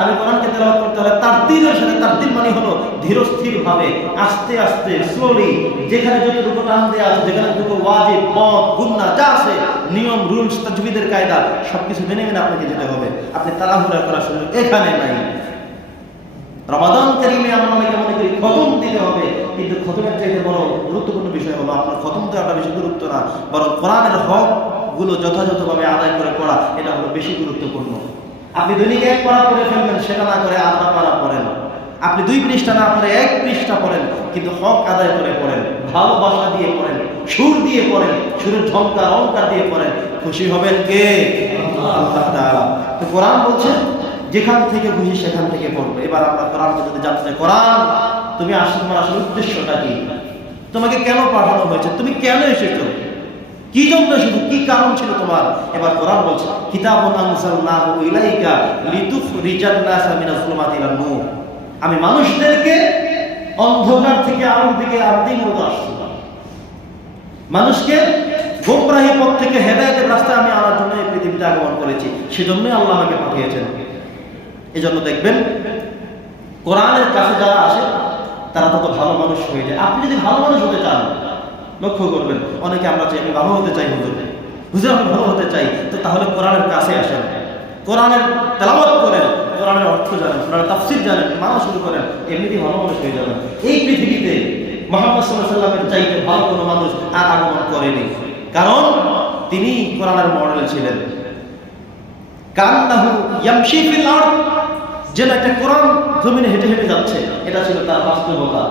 আমি কোরআনকে তেলাওয়াত করতে হলে তার দিলের সাথে তার দিল মানে হলো ধীরস্থির ভাবে আস্তে আস্তে স্লোলি যেখানে যতটুকু টান দেওয়া আছে, যেখানে যতটুকু ওয়াজিব পথ গুন্না যা আছে, নিয়ম, রুলস, তাজবিদের কায়দা, সবকিছু মেনে মেনে আপনাকে যেতে হবে। আপনি তাড়াহুড়া করার সুযোগ এখানে নাই। রমাদান কারিমে আমরা অনেকে মনে করি খতম দিতে হবে, কিন্তু খতমের চাইতে বড় গুরুত্বপূর্ণ বিষয় হলো আপনার খতম দেওয়াটা বেশি গুরুত্ব না, বরং কোরআনের হকগুলো যথাযথভাবে আদায় করে পড়া, এটা হলো বেশি গুরুত্বপূর্ণ। আপনি দৈনিক এক পড়া পড়ে ফেলবেন, সেটা না করে আধা পড়া পড়েন। আপনি দুই পৃষ্ঠা না পড়ে এক পৃষ্ঠা পড়েন, কিন্তু হক আদায় করে পড়েন, ভালোবাসা দিয়ে পড়েন, সুর দিয়ে পড়েন, সুরের ঝঙ্কার অলঙ্কার দিয়ে পড়েন, খুশি হবেন কে। তো কোরআন বলছে, যেখান থেকে বুঝি সেখান থেকে পড়বে। এবার আমরা কোরআনকে যদি জানতে কোরআন, তুমি আসলে তোমার আসলে উদ্দেশ্যটা কি? তোমাকে কেন পাঠানো হয়েছে? তুমি কেন এসেছ? কি জন্য শুধু, কি কারণ ছিল তোমার? এবার কোরআন বলছে, কিতাবুন আনজালনাহু ইলাইকা মিনাজ নূর। আমি মানুষদেরকে অন্ধকার থেকে আলোর দিকে আনতেই মূলত আসছি। মানুষকে গোমরাহী পথ থেকে হেদায়তের রাস্তায় আমি আনার জন্য এই পৃথিবীতে আগমন করেছি। সেজন্যই আল্লাহ আমাকে পাঠিয়েছেন। এই জন্য দেখবেন, কোরআনের কাছে যারা আসে, তারা তত ভালো মানুষ হয়ে যায়। আপনি যদি ভালো মানুষ হতে চান লক্ষ্য করবেন, অনেকে আমরা চাই আমি ভালো হতে চাই হুজুর। হুজুর, আমি ভালো হতে চাই। তো তাহলে কোরআনের কাছে আসেন। কোরআনের তেলাওয়াত করেন, কোরআনের অর্থ জানেন, কোরআনের তাফসির জানেন, মানা শুরু করেন, এমনিতেই ভালো মানুষ হয়ে যাবেন। এই পৃথিবীতে মোহাম্মদ সাল্লামের চাইতে ভালো কোনো মানুষ আর আগমন করেনি। কারণ তিনি কোরআনের মডেল ছিলেন। কান্নাহু ইয়ামশি ফিল যেন একটা কোরআন জমিনে হেঁটে হেঁটে যাচ্ছে, এটা ছিল তার বাস্তবতা।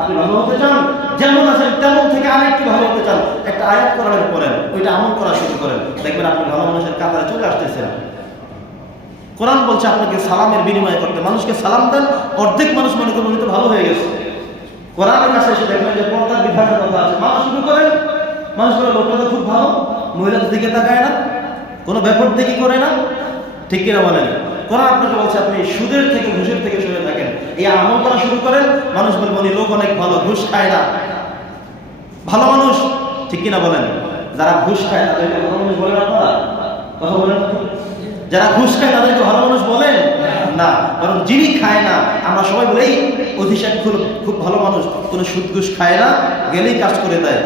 আপনি ভালো হতে চান? যেমন আছেন, তেমন থেকে ভালো হতে চান। একটা আয়াত পড়েন ওইটা আমল করা শুরু করেন। দেখবেন আপনি ভালো মানুষের কাতারে চলে আসতেছেন। কোরআন বলছে আপনাকে সালামের বিনিময় করতে। মানুষকে সালাম দেন, অর্ধেক মানুষ মনে করবেন তো ভালো হয়ে গেছে। কোরআনের কাছে এসে দেখবেন যে পর্দার কথা আছে। মানুষ শুরু করেন, মানুষ লোকটা তো খুব ভালো, মহিলাদের দিকে তাকায় না, কোনো ব্যাপার দেখি করে না। ঠিক কিনা বলেন? কোরআন আপনাকে বলছে, আপনি সুদের থেকে, ঘুষের থেকে সরে থাকেন। এই আমল করা শুরু করেন, মানুষ বলবেন উনি লোক অনেক ভালো, ঘুষ খায় না। ভালো মানুষ, ঠিক কিনা বলেন? যারা ঘুষ খায়, তাদেরকে ভালো মানুষ বলেন আপনারা? কথা বলেন যারা ঘুষ খায়, তাদেরকে ভালো মানুষ বলেন? না। বরং যিনি খায় না, আমরা সবাই বলি অধিশাক খুব ভালো মানুষ, কোনো সুদ ঘুষ খায় না, গেলেই কাজ করে দেয়।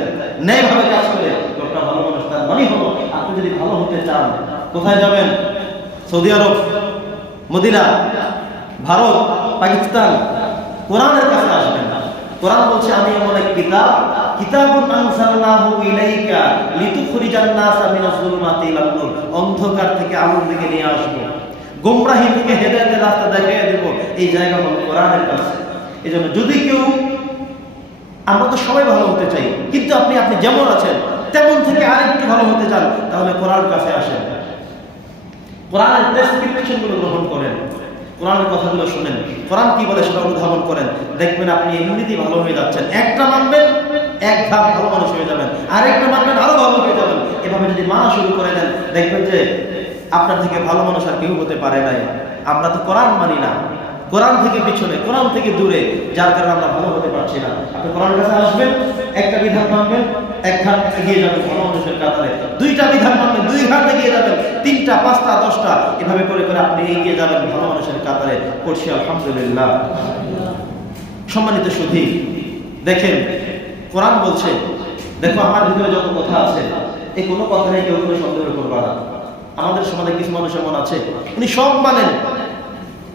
ন্যায়ভাবে কাজ করে, লোকটা ভালো মানুষ, তার মানে হলো, আপনি যদি ভালো হতে চান, কোথায় যাবেন? Saudi Arab, Medina, Bharat? Pakistan কোরআনের কাছে আসবেন। কোরআন বলছে, আমি এমন এক কিতাব, কিতাবুন আনসালনাহু ইলাইকা লিতুখরিজান মিনাজ যুলুমাতি নূর। অন্ধকার থেকে আলোর দিকে নিয়ে আসব। গোমরাহি থেকে হেদায়েতের রাস্তা দেখিয়ে দেব। এই জায়গা হলো কোরআনের কাছে। এজন্য যদি কেউ, আমরা তো সবাই ভালো হতে চাই, কিন্তু আপনি আপনি যেমন আছেন, তেমন থেকে আরেকটু ভালো হতে চান, তাহলে কোরআন কাছে আসেন। কোরআনের প্রেসক্রিপশনগুলো গ্রহণ করেন। কোরআনের কথাগুলো শুনেন। কোরআন কি বলে সেটা অনুধাবন করেন। দেখবেন আপনি এমনিতেই ভালো হয়ে যাচ্ছেন। একটা মানবেন, এক ধাপ ভালো মানুষ হয়ে যাবেন। আরেকটা মানবেন, আরও ভালো হয়ে যাবেন। এভাবে যদি মানা শুরু করে দেন, দেখবেন যে আপনার থেকে ভালো মানুষ আর কেউ হতে পারে নাই। আমরা তো কোরআন মানি না। কোরআন থেকে পিছনে, কোরআন থেকে দূরে, যার কারণে আমরা ভালো হতে পারছি না। আপনি কোরআনের কাছে আসবেন, একটা বিধান মানবেন এক ঘাট এগিয়ে যাবেন ভালো মানুষের কাতারে। দুইটা বিধান মানবেন, দুই ঘাট এগিয়ে যাবেন, তিনটা, পাঁচটা, দশটা, এভাবে করে করে আপনি এগিয়ে যাবেন ভালো মানুষের কাতারে। পড়ছি আলহামদুলিল্লাহ। সম্মানিত সুধী, দেখেন, কোরআন বলছে, দেখো আমার ভিতরে যত কথা আছে এই কোনো কথা নেই, কেউ কোনো সন্দেহ করবা না আমাদের সমাজে কিছু মানুষ এমন আছে, উনি সব মানেন।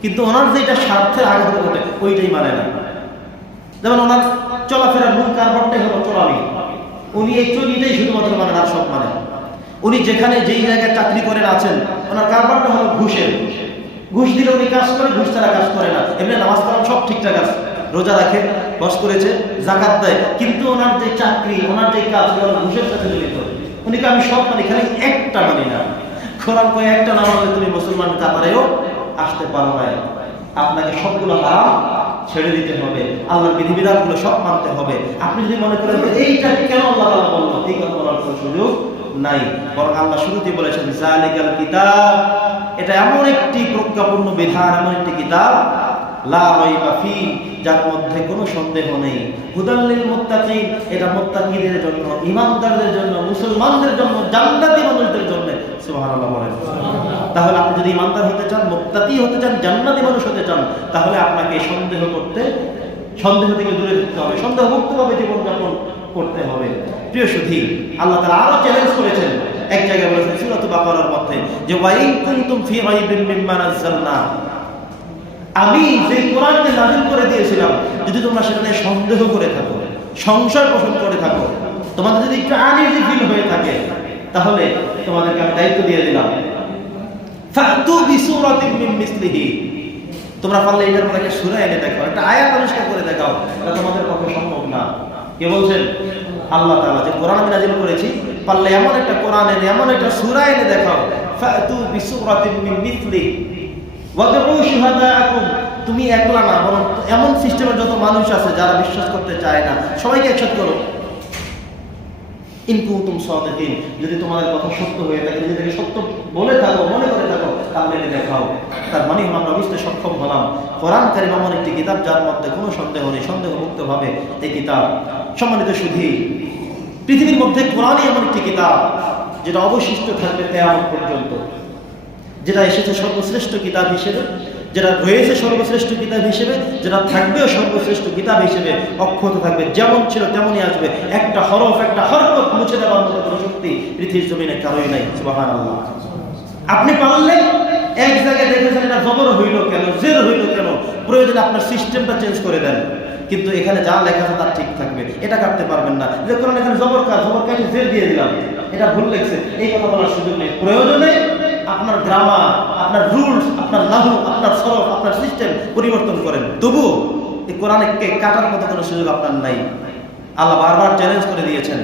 কিন্তু ওনার যেটা স্বার্থের আঘাত ঘটে ওইটাই মানে না। যেমন ওনার চলাফেরার মূল কারবারটাই হলো চলামি উনি এই চলিটাই শুধুমাত্র মানেন না সব মানে। উনি যেখানে যেই জায়গায় চাকরি করেন আছেন, ওনার কারবারটা হলো ঘুষের। ঘুষ দিলে উনি কাজ করে, ঘুষ ছাড়া কাজ করে না। এমনি নামাজ পড়ান সব ঠিকঠাক আছে। রোজা রাখে, বস করেছে, জাকাত দেয়। কিন্তু ওনার যে চাকরি, ওনার যে কাজ ঘুষের সাথে জড়িত। উনি আমি সব মানে খালি একটা মানি না। কয়ে, একটা না মানলে তুমি মুসলমান কাতারেও আসতে পারো নাই। আপনাকে সবগুলো হারাম ছেড়ে দিতে হবে। আল্লাহর বিধিবিধানগুলো সব মানতে হবে। আপনি যদি মনে করেন এইটা কেন আল্লাহ তালা বলল এই কথা বলার কোনো সুযোগ নাই। বরং আল্লাহ শুরুতেই বলেছেন, জালিকাল কিতাব। এটা এমন একটি প্রজ্ঞাপূর্ণ বিধান, এমন একটি কিতাব লা রাইবা ফি, যার মধ্যে কোনো সন্দেহ নেই। হুদাল্লিল মুত্তাকিন, এটা মুত্তাকিদের জন্য, ইমানদারদের জন্য, মুসলমানদের জন্য, জান্নাতি মানুষদের জন্য। তাহলে আপনি যদি ইমানদার হতে চান, মুত্তাকি হতে চান, জান্নাতি মানুষ হতে চান, তাহলে আপনাকে সন্দেহ করতে, সন্দেহ থেকে দূরে থাকতে হবে সন্দেহ মুক্তভাবে জীবনযাপন করতে হবে। প্রিয় সুধী, আল্লাহ তারা আরও চ্যালেঞ্জ করেছেন। এক জায়গায় বলেছেন সূরাত বাকারার মধ্যে যে, ওয়াইন কুনতুম ফি রাইবিন মিম্মা নাযালনা আমি যে কোরআনকে নাজিল করে দিয়েছিলাম, যদি তোমরা সেখানে সন্দেহ করে থাকো, সংশয় পোষণ করে থাকো, তোমাদের যদি একটু আনইজি ফিল হয়ে থাকে, তাহলে তোমাদেরকে আমি দায়িত্ব দিয়ে দিলাম। তোমরা পারলে এটার মধ্যে সূরা এনে দেখো একটা আয়াত আবিষ্কার করে দেখাও, এটা তোমাদের পক্ষে সম্ভব না। কে বলছেন? আল্লাহ তাআলা যে কোরআন আমি নাজিল করেছি, পারলে এমন একটা কোরআন এনে, এমন একটা সূরা এনে দেখাও। ফাতু বিসূরাতিন তুমি একলা না, বরং এমন সিস্টেমের যত মানুষ আছে যারা বিশ্বাস করতে চায় না, সবাইকে একসাথে করো। ইনকুতুম সাদিকিন, যদি তোমাদের কথা সত্য হয়ে থাকে নিজেদেরকে সত্য বলে থাকো, মনে করে থাকো, তাহলে এনে দেখাও। তার মানে হলো আমরা বুঝতে সক্ষম হলাম, কোরআন কারিম এমন একটি কিতাব যার মধ্যে কোনো সন্দেহ নেই সন্দেহ মুক্ত ভাবে এই কিতাব। সম্মানিত সুধী, পৃথিবীর মধ্যে কোরআনই এমন একটি কিতাব, যেটা অবশিষ্ট থাকবে কেয়ামত পর্যন্ত। যেটা এসেছে সর্বশ্রেষ্ঠ কিতাব হিসেবে, যেটা রয়েছে সর্বশ্রেষ্ঠ কিতাব হিসেবে, যেটা থাকবেও সর্বশ্রেষ্ঠ কিতাব হিসেবে, অক্ষত থাকবে, যেমন ছিল তেমনই আসবে। একটা হরফ, একটা হরকত মুছে দেওয়ার মতো কোনো শক্তি পৃথিবীর জমিনে কারোই নাই আপনি পারলে এক জায়গায় দেখেছেন এটা জবর হইল কেন, জের হইল কেন? প্রয়োজনে আপনার সিস্টেমটা চেঞ্জ করে দেন। কিন্তু এখানে যা লেখা আছে তার ঠিক থাকবে। এটা কাটতে পারবেন না। যে কোরআন এখানে জবর কাজ জবর কাজ জের দিয়ে দিলাম। এটা ভুল লেগছে এই কথা বলার সুযোগ নেই। প্রয়োজনে আপনার গ্রামার আপনার রুলস আপনার নাহু, আপনার সরফ, আপনার সিস্টেম পরিবর্তন করেন। তবুও এই কোরআনকে কাটার মতো কোনো সুযোগ আপনার নাই। আল্লাহ বারবার চ্যালেঞ্জ করে দিয়েছেন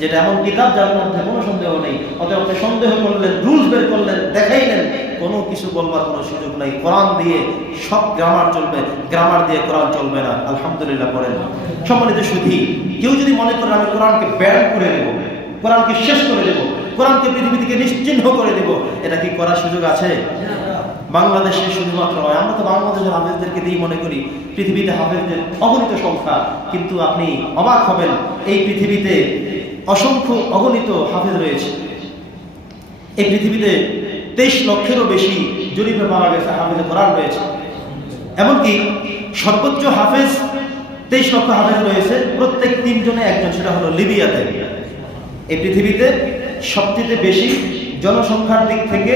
যেটা এমন কিতাব যার মধ্যে কোনো সন্দেহ নেই। অতএব আপনি সন্দেহ করলেন রুলস বের করলেন, দেখাইলেন, কোনো কিছু বলবার কোনো সুযোগ নাই। কোরআন দিয়ে সব গ্রামার চলবে গ্রামার দিয়ে কোরআন চলবে না। আলহামদুলিল্লাহ পড়েন। সম্মানিত সুধী, কেউ যদি মনে করেন আমি কোরআনকে ব্যান করে দেব কোরআনকে শেষ করে দেব কোরআনকে পৃথিবী থেকে নিশ্চিহ্ন করে দেব, এটা কি করার সুযোগ আছে? বাংলাদেশে শুধুমাত্র নয়, আমরা তো বাংলাদেশের হাফেজদেরকে দিয়ে মনে করি, পৃথিবীতে হাফেজদের অগণিত সংখ্যা, কিন্তু আপনি অবাক হবেন, এই পৃথিবীতে অসংখ্য অগণিত হাফেজ রয়েছে। এই পৃথিবীতে তেইশ লক্ষেরও বেশি জরিপে পাওয়া গেছে হাফেজে কোরআন রয়েছে। এমনকি সর্বোচ্চ হাফেজ, তেইশ লক্ষ হাফেজ রয়েছে, প্রত্যেক তিনজনে একজন, সেটা হলো লিবিয়াতে। এই পৃথিবীতে সবচেয়ে বেশি জনসংখ্যার দিক থেকে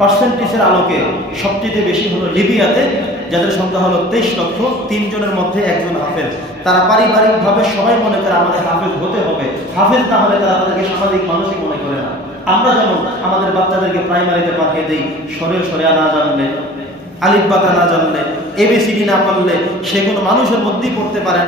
পার্সেন্টেজের আলোকে সবচেয়ে বেশি হলো লিবিয়াতে, যাদের সংখ্যা হলো তেইশ লক্ষ তিনজনের মধ্যে একজন হাফেজ। তারা পারিবারিকভাবে সবাই মনে করে আমাদের হাফেজ হতে হবে। হাফেজ না হলে তারা তাদেরকে সামাজিক মানসিক মনে করে না। আমরা যেমন আমাদের বাচ্চাদেরকে প্রাইমারিতে পাঠিয়ে দিই, সরে সরে না জানলে, আলিফ বাতা না জানলে এবিসিডি না পারলে সে কোনো মানুষের মধ্যেই পড়তে পারে।